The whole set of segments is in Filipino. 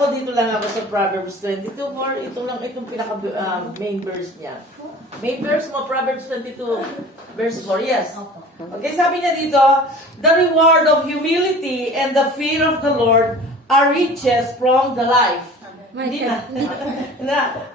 ako dito lang ako sa Proverbs 22 for itong pinaka main verse niya. Main verse mo, Proverbs 22 verse 4, yes. Okay, sabi niya dito, the reward of humility and the fear of the Lord are riches from the life. Hindi na.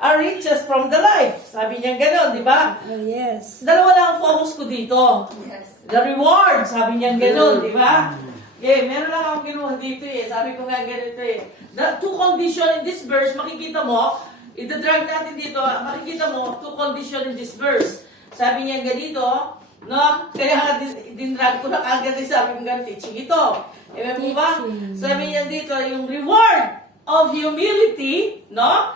Are riches from the life. Sabi niya gano'n, di ba? Yes. Dalawa lang ang focus ko dito. Yes. The reward, sabi niya gano'n, di ba? Okay, meron lang akong kinuha dito eh. Sabi ko nga ganito eh. The two condition in this verse, makikita mo, itadrag natin dito, makikita mo, two condition in this verse. Sabi niya ganito, no? Kaya nga dinrag ko na kagad eh, sabi ko nga, teaching ito. Ewan mo ba? Sabi niya dito, yung reward of humility, no?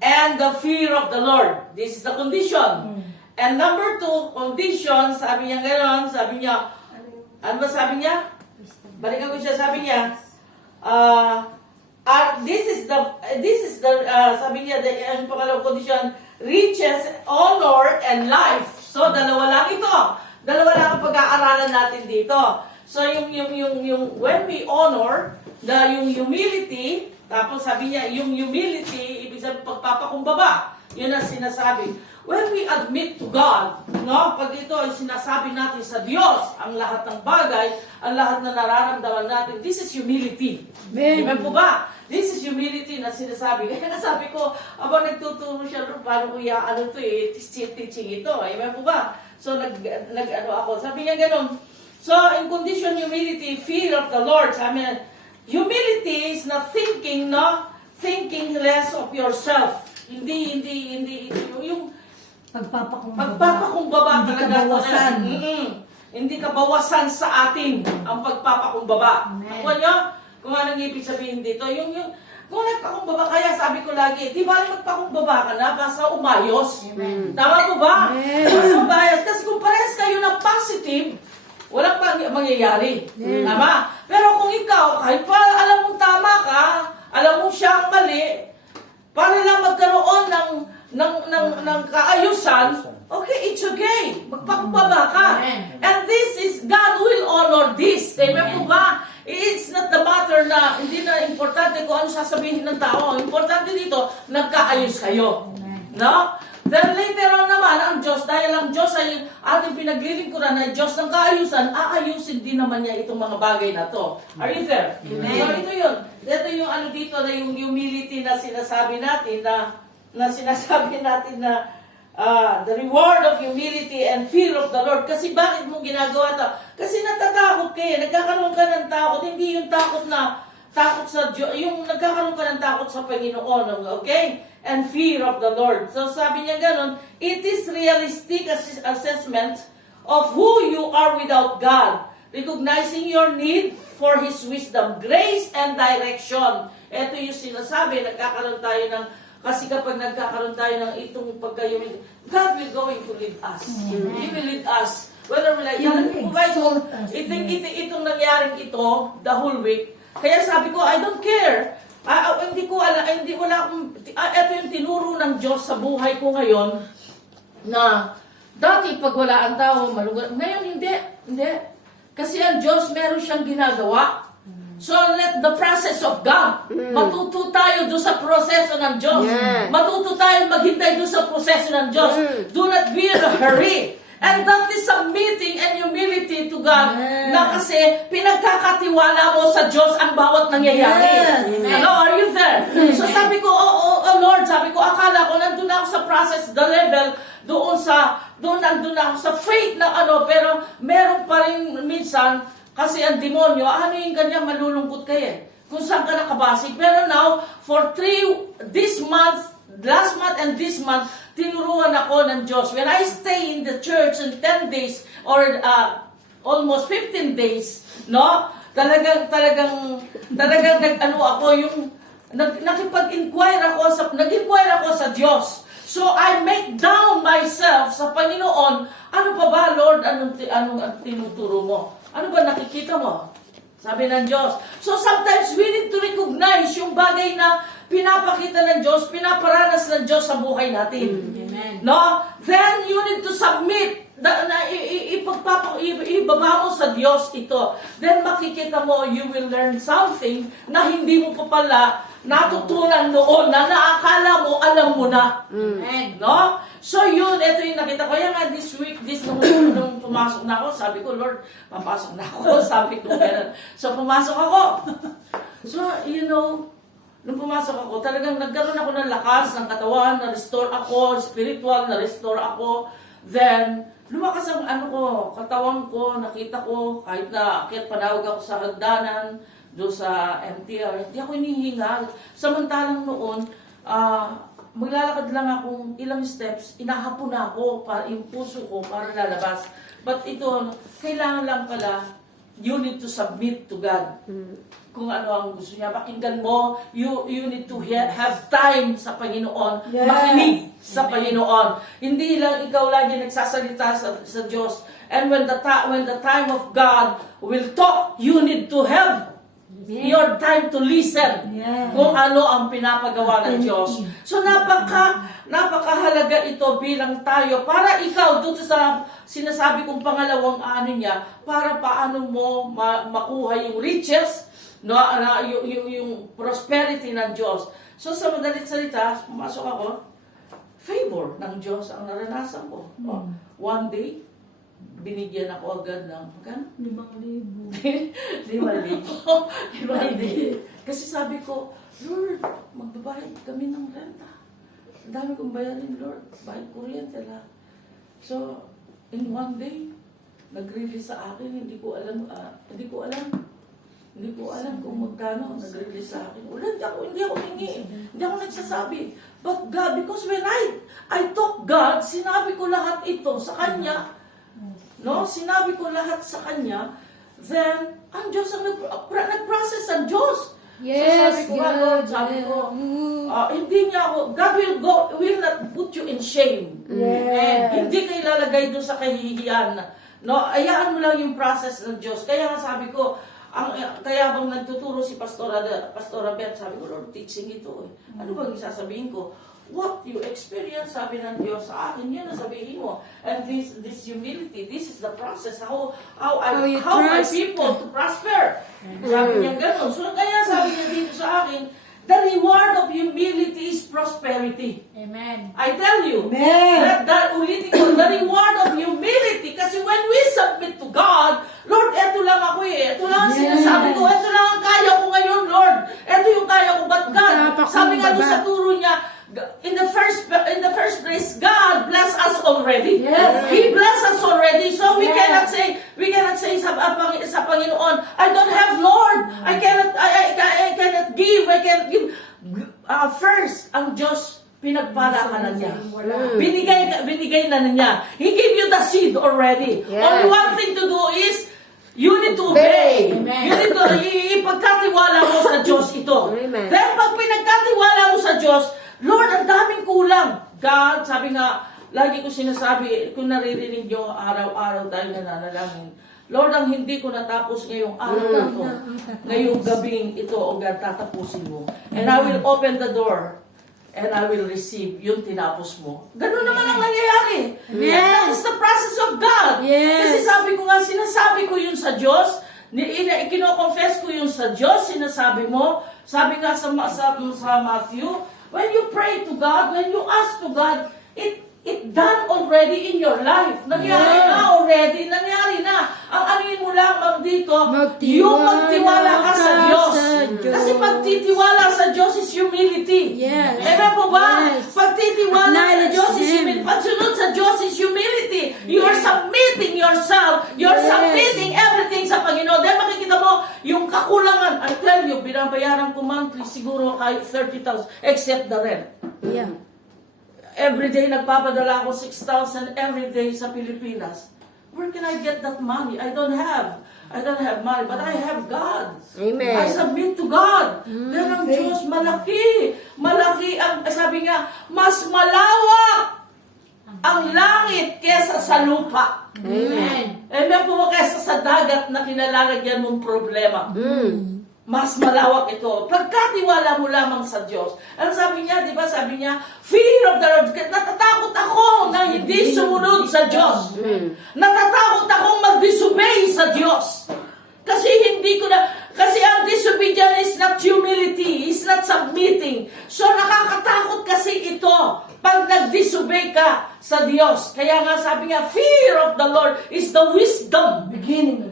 And the fear of the Lord. This is the condition. And number two, condition, sabi niya gano'n, sabi niya, ano ba sabi niya? Balikan ko siya, sabi niya, this is the sabi niya, ang pangalawang condition, riches, honor, and life. So, dalawa lang ito. Dalawa lang ang pag-aaralan natin dito. So, when we honor, yung humility, tapos sabi niya, yung humility, ibig sabihin pagpapakumbaba. Yun ang sinasabi. When we admit to God, no, pag ito ay sinasabi natin sa Diyos, ang lahat ng bagay, ang lahat na nararamdaman natin, this is humility. Amen po ba? This is humility na sinasabi. Kaya nasabi ko, abang nagtuturo siya, paano ko ano to eh, teaching ito. Amen po ba? So, nag-ano ako. Sabi niya ganun. So, in condition humility, fear of the Lord. Sabi niya, humility is not thinking, no? Thinking less of yourself. Hindi, yung pagpapakumbaba hindi talaga. kabawasan. Hindi kabawasan sa atin ang pagpapakumbaba. Ako nyo, kung anong ibig sabihin dito, kung nagpakumbaba kaya, sabi ko lagi, di ba magpakumbaba ka na, basta umayos. Tama po ba? Basta umayos. Kasi kung parehas kayo ng positive, walang mangyayari. Tama? Pero kung ikaw, kahit pa alam mong tama ka, alam mong siya ang mali, para lang magkaroon ng kaayusan, okay, it's okay. Magpakumbaba ka. And this is, God will honor this. Amen po ba? It's not the matter na, hindi na importante kung ano sasabihin ng tao. Importante dito, nagkaayos kayo. No? Then later on naman, ang Diyos, dahil ang Diyos ay ating pinaglilingkuran na Diyos ng kaayusan, aayusin din naman niya itong mga bagay na to. Are you there? Amen. So ito yun. Ito yung ano dito na yung humility na sinasabi natin na the reward of humility and fear of the Lord. Kasi bakit mo ginagawa ito? Kasi natatakot kayo. Nagkakaroon ka ng takot. Hindi yung takot sa Diyos. Yung nagkakaroon ka ng takot sa Panginoon. Okay? And fear of the Lord. So sabi niya ganun, it is realistic assessment of who you are without God. Recognizing your need for His wisdom, grace, and direction. Ito yung sinasabi, nagkakaroon tayo ng, kasi kapag nagkakaroon tayo ng itong pagkayumid, God will going to lead us. He will lead us. Whether we like, itong nangyaring ito, the whole week. Kaya sabi ko, I don't care. Hindi ko alam, ito yung tinuro ng Diyos sa buhay ko ngayon, na dati pag wala ang tao, malungkot. Ngayon, hindi. Kasi ang Diyos, meron siyang ginagawa. So, let the process of God. Matuto tayo doon sa proseso ng Diyos. Matuto tayo maghintay doon sa proseso ng Diyos. Do not be in a hurry. And that is submitting and humility to God, na kasi pinagkakatiwala mo sa Diyos ang bawat nangyayari. Hello, are you there? So sabi ko, oh Lord, sabi ko, akala ko nandun ako sa process, the level, nandun ako sa faith na pero meron pa rin minsan, kasi ang demonyo, yung ganyan, malulungkot kayo kung saan ka nakabasik. Pero now, for last month and this month, tinuruan ako ng Diyos. When I stay in the church in 10 days or almost 15 days, no? Talagang nag-inquire ako sa Diyos. So I make down myself sa Panginoon. Ano pa ba, Lord? Anong tinuturo mo? Ano ba nakikita mo? Sabi ng Diyos. So sometimes we need to recognize yung bagay na pinapakita ng Diyos, pinaparanas ng Diyos sa buhay natin. Amen. No? Then you need to submit. Ibaba mo sa Diyos ito. Then makikita mo, you will learn something na hindi mo pa pala natutunan noon na naakala mo, alam mo na. Amen. No? So yun, ito yung nakita ko. Kaya nga this week, nung pumasok na ako, sabi ko, Lord, papasok na ako. Sabi ko, ganun. So pumasok ako. So, you know, nung pumasok ako, talagang nagkaroon ako ng lakas ng katawan, na-restore ako, spiritual, na-restore ako. Then, lumakas ang katawan ko, nakita ko, kahit na akyat panawag ako sa hagdanan, doon sa MTR, hindi ako hinihingal. Samantalang noon, maglalakad lang akong ilang steps, inahapon na ako, para, yung puso ko para lalabas. But ito, kailangan lang pala, you need to submit to God. Kung ano ang gusto niya, pakinggan mo, you need to have time sa Panginoon, makinig sa Panginoon. Hindi lang ikaw lagi nagsasalita sa Diyos. And when the time of God will talk, you need to have your time to listen kung ano ang pinapagawa ng Diyos. So napakahalaga ito bilang tayo para ikaw dito sa sinasabi kong pangalawang ano niya, para paano mo makuha yung riches, no, yung prosperity ng Diyos. So sa madalit salita, pumasok ako, favor ng Diyos ang naranasan ko. One day, binigyan ako agad ng, magkano? 5,000. 5,000. Kasi sabi ko, Lord, magbabayad kami ng renta. Ang dami kong bayarin, Lord. Bayad kuryente lang. So, in one day, nag-release sa akin, hindi ko alam kung magkano nag-release sa akin. Hindi ako hingi. Hindi ako nagsasabi. But God, because when I took God, sinabi ko lahat ito sa Kanya. No? Sinabi ko lahat sa Kanya. Then, ang Diyos ang nag-process ang Diyos. Yes, So sabi ko, hindi niya ako, God will not put you in shame. Hindi kayo ilalagay doon sa kahihiyan. No? Ayaan mo lang yung process ng Diyos. Kaya nga sabi ko, kaya bang nagtuturo si Pastora Beth, sabi ko, Lord, teaching ito. Ano bang isasabihin ko? What you experience, sabi ng Diyos sa akin, yan ang sabihin mo. And this humility, this is the process, how my people to prosper. Sabi niya gano'n. So kaya sabi niya dito sa akin, the reward of humility is prosperity. Amen. I tell you, ulitin ko, the reward of humility, kasi when we submit to God, Lord, eto lang ako ito lang ang sinasabi ko, eto lang ang kaya ko ngayon, Lord. Eto yung kaya ko, but God, sabi nga doon sa turo niya, in the first place, God bless us already. He bless us already. So we cannot say sa Panginoon, I don't have Lord. I cannot give. First, ang Diyos, pinagpala ka na niya. Binigay na niya. He gave you the seed already. Only one thing to do is, you need to obey. You need to, ipagkatiwala mo sa Diyos ito. Then, pag pinagkatiwala mo sa Diyos, Lord, ang daming kulang. God, sabi nga, lagi ko sinasabi, kung naririnig nyo, araw-araw tayo nananalangin. Lord, ang hindi ko natapos ngayong araw na ito, ngayong gabing ito, o God, tatapusin mo. And I will open the door, and I will receive yung tinapos mo. Ganun naman ang nangyayari. That is the process of God. Kasi sabi ko nga, sinasabi ko yun sa Diyos, ikino-confess ko yun sa Diyos, sinasabi mo, sabi nga sa Matthew, when you pray to God, when you ask to God, it done already in your life. Nangyari na already. Nangyari na. Ang anuin mo lang dito, yung magtiwala ka sa Diyos. Kasi pagtitiwala sa Diyos is humility. Amen po ba? Pagtitiwala sa Diyos is humility. Pagsunod sa Diyos is humility. You are submitting yourself. You are submitting everything sa Panginoon. Dahil makikita mo, yung kakulangan, I tell you, binabayaran ko monthly siguro kahit 30,000, except the rent. Every day, nagpapadala ako 6,000 every day sa Pilipinas. Where can I get that money? I don't have money, but I have God. Amen. I submit to God. Then ang Diyos, malaki. Malaki ang, sabi nga, mas malawak ang langit kesa sa lupa. Amen. Amen po ba kesa sa dagat na kinalalagyan mong problema? Mas malawak ito. Pagkatiwala mo lamang sa Diyos. Ano sabi niya, di ba? Sabi niya, fear of the Lord. Natatakot ako na hindi sumunod sa Diyos. Natatakot akong mag-disobey sa Diyos. Kasi ang disobedience is not humility, is not submitting. So nakakatakot kasi ito pag nag-disobey ka sa Diyos. Kaya nga sabi nga, fear of the Lord is the wisdom.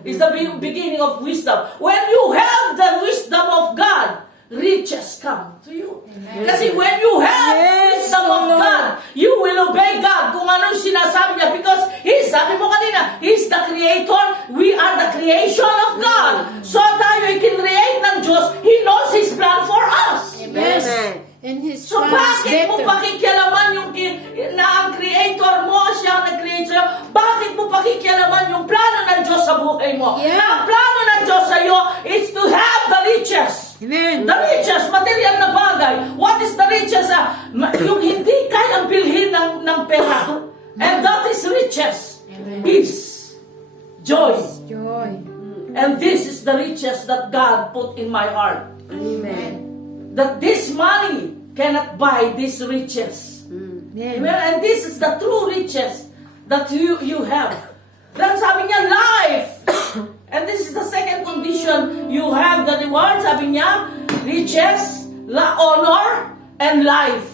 Is the beginning of wisdom. When you have the wisdom of God, riches come to you. Amen. Kasi when you have wisdom of God, you will obey God kung anong sinasabi niya. Because sabi mo kanina, He's the Creator, we are the creation of God. So tayo ay kinreate ng Diyos, He knows His plan for us. Yes. And His So plan is bakit mo better. pakikialaman na ang Creator mo, siya ang nag-create sa'yo? Bakit mo pakikialaman yung plano ng Diyos sa buhay mo? Yeah. Na ang plano ng Diyos sa'yo is to have the riches. Amen. The riches, material na bagay. What is the riches? Yung hindi kayang bilhin ng pera. And that is riches. Amen. Peace. Joy. Joy. And this is the riches that God put in my heart. Amen. That this money cannot buy these riches. Amen. Amen? And this is the true riches that you have. Then sabi niya, life. And this is the second condition. You have the reward, sabi niya, riches, honor, and life.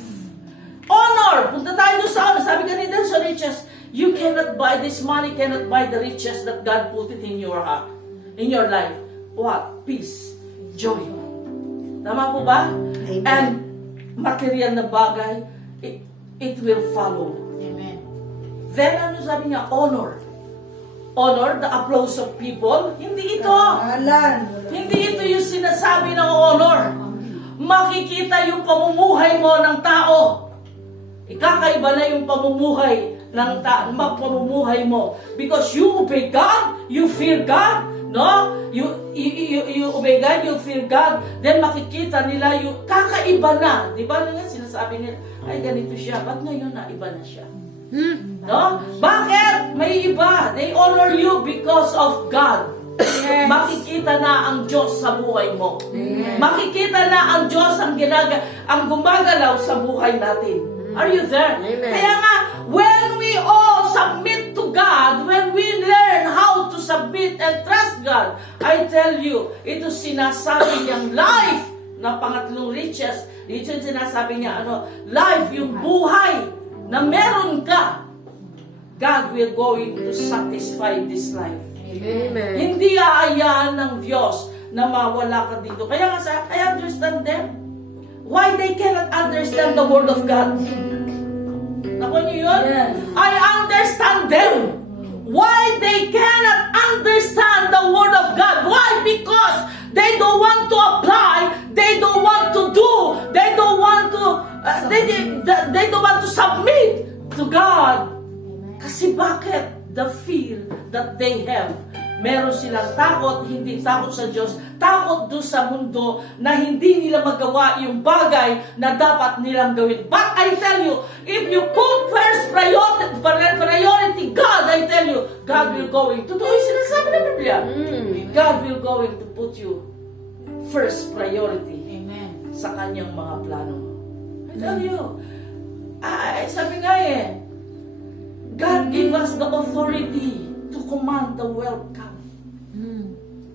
Honor. Punta tayo doon sa honor. Sabi ganito sa riches, you cannot buy this money, cannot buy the riches that God put it in your heart, in your life. What? Peace. Joy. Tama po ba? Amen. And material na bagay, it will follow. Amen. Then ano sabi niya? Honor. Honor, the applause of people. Hindi ito. Hindi ito yung sinasabi ng honor. Makikita yung pamumuhay mo ng tao. Ikakaiba na yung pamumuhay ng pamumuhay mo. Because you obey God, you fear God, no? You obey God, you fear God, then makikita nila yung kakaiba na. Di ba nga sinasabi nila, ay ganito siya, ba't ngayon na iba na siya? No? Bakit? May iba. They honor you because of God. Yes. Makikita na ang Diyos sa buhay mo. Amen. Makikita na ang Diyos ang gumagalaw sa buhay natin. Are you there? Amen. Kaya nga, when we all submit to God, when we learn how to submit and trust God, I tell you, ito sinasabi niyang life na pangatlong riches. Ito yung sinasabi niya, life, yung buhay na meron ka. God will going to satisfy this life. Amen. Hindi aayaan ng Diyos na mawala ka dito. Kaya nga I understand them. Why they cannot understand the Word of God? Nakuha niyo yun? Yes. I understand them. Why they cannot understand the Word of God? Why? Because they don't want to apply, they don't want to do, they don't want to, they don't want to submit to God. Kasi bakit? The fear that they have. Meron silang takot, hindi takot sa Diyos, takot doon sa mundo na hindi nila magawa yung bagay na dapat nilang gawin. But I tell you, if you put first priority God, I tell you, God will going. Totoo yung sinasabi ng Biblia. God will going to put you first priority. Amen. Sa kanyang mga plano. I tell you, sabi nga God gave us the authority to command the world come.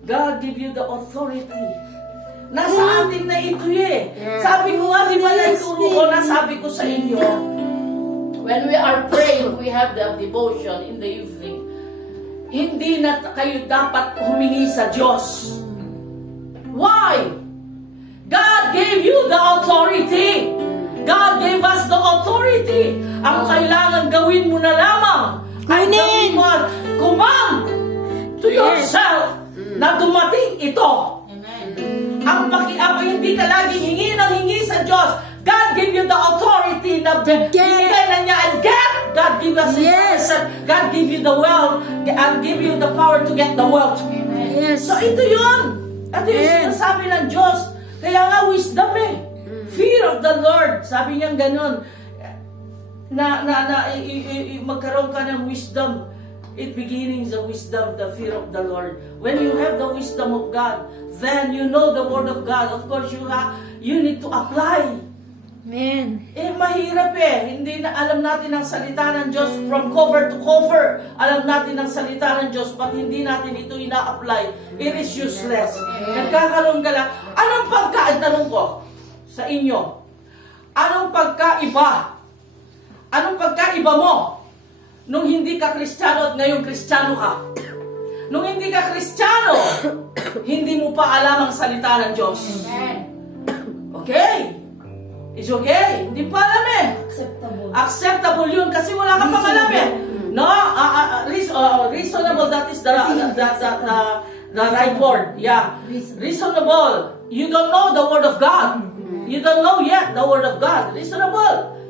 God give you the authority. Nasa atin na ito Sabi ko nga, di ba naituro ko na sabi ko sa inyo, when we are praying, we have the devotion in the evening, hindi na kayo dapat humingi sa Diyos. Why? God gave you the authority. God gave us the authority. Ang kailangan gawin mo na lamang ay gawin mo, command to yourself na dumating ito. Amen. Ang hindi ka laging hingi ng hingi sa Diyos. God give you the authority na bigay na niya and get. God give us God give you the wealth and give you the power to get the wealth. Amen. Yes. So ito yun. Ito yung sinasabi ng Diyos. Kaya nga wisdom Fear of the Lord. Sabi niya ganun. Magkaroon ka ng wisdom. It beginnings the wisdom, the fear of the Lord. When you have the wisdom of God, then you know the Word of God. Of course, you need to apply. Amen. Mahirap Hindi na alam natin ang salita ng Diyos from cover to cover. Alam natin ang salita ng Diyos, but hindi natin ito ina-apply. It is useless. Nagkakaroon ka lang. Tanong ko sa inyo, anong pagkaiba? Anong pagkaiba mo nung hindi ka Kristiyano at ngayon Kristiyano ka? Nung hindi ka Kristiyano, hindi mo pa alam ang salita ng Diyos. Okay? It's okay. Hindi pa alam Acceptable yun kasi wala ka pang alam No? Reasonable, that is the right word. Yeah. Reasonable. You don't know the word of God. You don't know yet the word of God. Reasonable.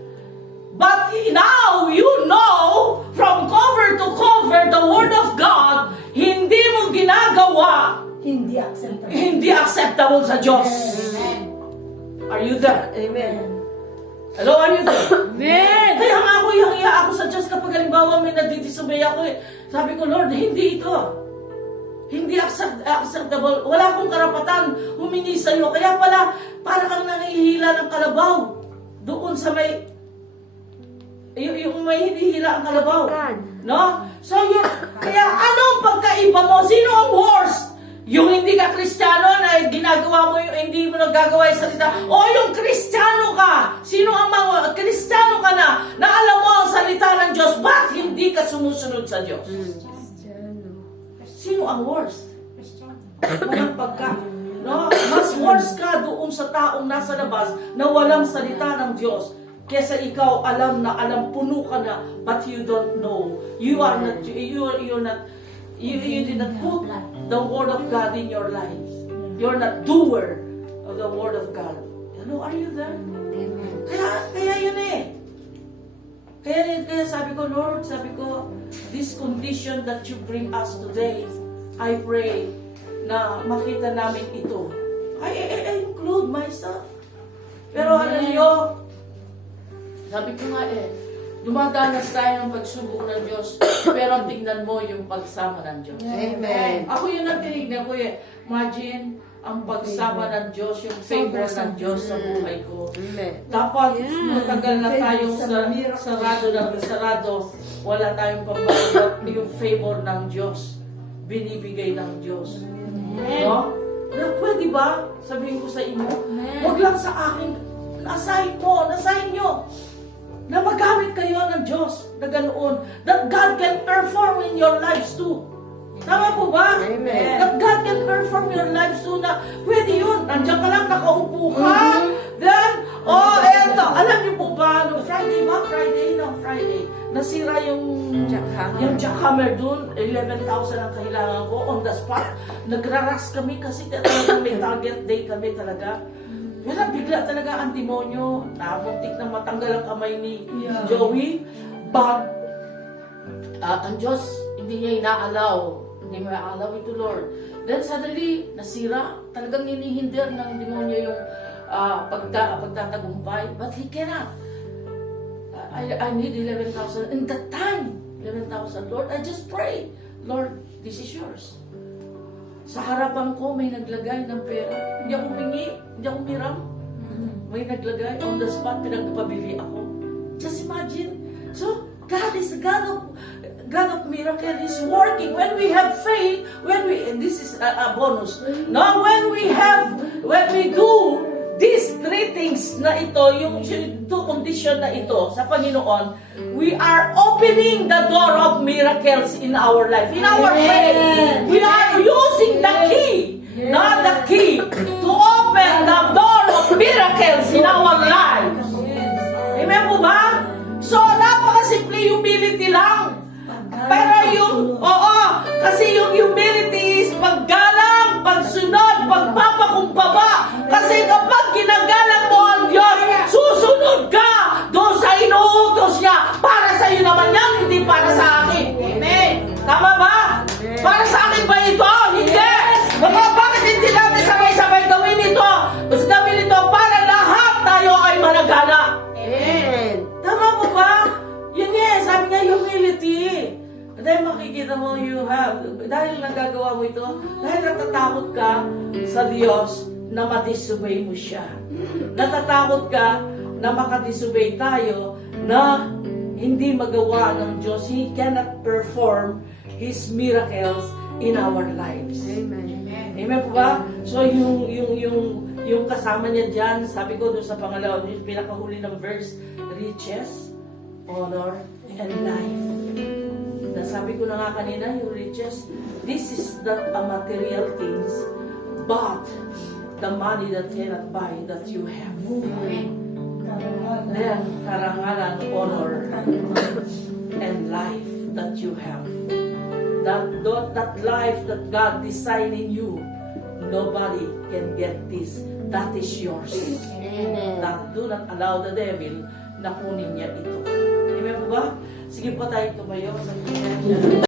But now you know from cover to cover the word of God, hindi mo ginagawa. Hindi acceptable sa Diyos. Are you there? Amen. Hello, are you there? Amen. Kaya nga ako, hiya ako sa Diyos kapag halimbawa may nagdidisobey ako Sabi ko, Lord, hindi ito. Hindi acceptable. Wala akong karapatan humingi sa iyo. Kaya pala, para kang nangihila ng kalabaw. Doon sa may... Yung may hinihila ang kalabaw. No? So, kaya anong pagkaiba mo? Sino ang worst? Yung hindi ka Kristiyano na ginagawa mo yung hindi mo nagagawa yung salita, o yung Kristiyano ka, sino ang mga Kristiyano ka na alam mo ang salita ng Diyos, ba't hindi ka sumusunod sa Diyos? Sino ang worst? Walang pagka. No? Mas worst ka doon sa taong nasa labas na walang salita ng Diyos. Kesa ikaw alam, puno ka na, but you don't know. You did not put the word of God in your lives. You're not doer of the word of God. Are you there? Kaya yun Kaya sabi ko, Lord, this condition that you bring us today, I pray na makita namin ito. I include myself. Pero alam niyo, sabi ko nga dumadanas tayo ng pagsubok ng Diyos, pero tingnan mo yung pagsama ng Diyos. Amen. Ako yun ang tinignan ko Imagine, ang pagsama ng Diyos, yung favor ng Diyos sa buhay ko. Amen. Dapat matagal na tayong sarado, wala tayong pambalat, yung favor ng Diyos, binibigay ng Diyos. No? Pwede ba? Sabihin ko sa inyo, huwag lang sa akin, nasahin nyo, na magamit kayo ng Diyos na ganoon, that God can perform in your lives too. Tama po ba? Amen. That God can perform in your lives too na pwede yun. Nandiyan ka lang, nakaupo ka. Then, eto. Alam niyo po ba, no Friday, nasira yung jackhammer dun. 11,000 ang kailangan ko on the spot. Nagraras kami kasi talagang may target day kami talaga. Pero bigla talaga ang demonyo, namuntik na matanggal ang kamay ni Joey. But, ang Diyos, hindi niya inaalaw. Hindi mo inaalaw ito, Lord. Then suddenly, nasira. Talagang hinihindir ng demonyo yung pagtatagumpay. But he cannot. I need 11,000. In that time, 11,000, Lord, I just pray, Lord, this is yours. Sa harapan ko, may naglagay ng pera. Hindi ako humingi, hindi ako miram. May naglagay, on the spot, pinagpabili ako. Just imagine. So, God is God of miracle is working. When we have faith, this is a bonus. No, when we do these three things na ito, yung two condition na ito sa Panginoon, we are opening the door of miracles in our life, in our faith. We are using the key, not the key, to open the door of miracles in our lives. Amen po ba? So, napakasimple humility lang. Pero kasi yung humility is paggalang, pagsunod, pagpapakumbaba. Kasi kapag ginagalang mo ang Diyos, susunod ka doon sa inuutos niya. Para sa iyo naman yan, hindi para sa akin. Amen. Tama ba? Para sa akin ba ito? Hindi. Bakit hindi natin sabay-sabay gawin ito? Mas gawin ito para lahat tayo ay managana. Amen. Tama po ba? Yun sabi nga humility. Dahil makikita mo dahil nagagawa mo ito, dahil natatakot ka sa Diyos na madisobey mo siya. Natatakot ka na makadisobey tayo na hindi magawa ng Diyos. He cannot perform His miracles in our lives. Amen. Amen po ba? So yung kasama niya dyan, sabi ko doon sa pangalawa, yung pinakahuli ng verse, riches, honor, and life. Nasabi ko na nga kanina, yung riches, this is not a material things, but the money that cannot buy that you have. Then, karangalan, honor, and life that you have. That life that God designed in you, nobody can get this. That is yours. Amen. Do not allow the devil na kunin niya ito. Amen po ba? Sige po tayo tumayo.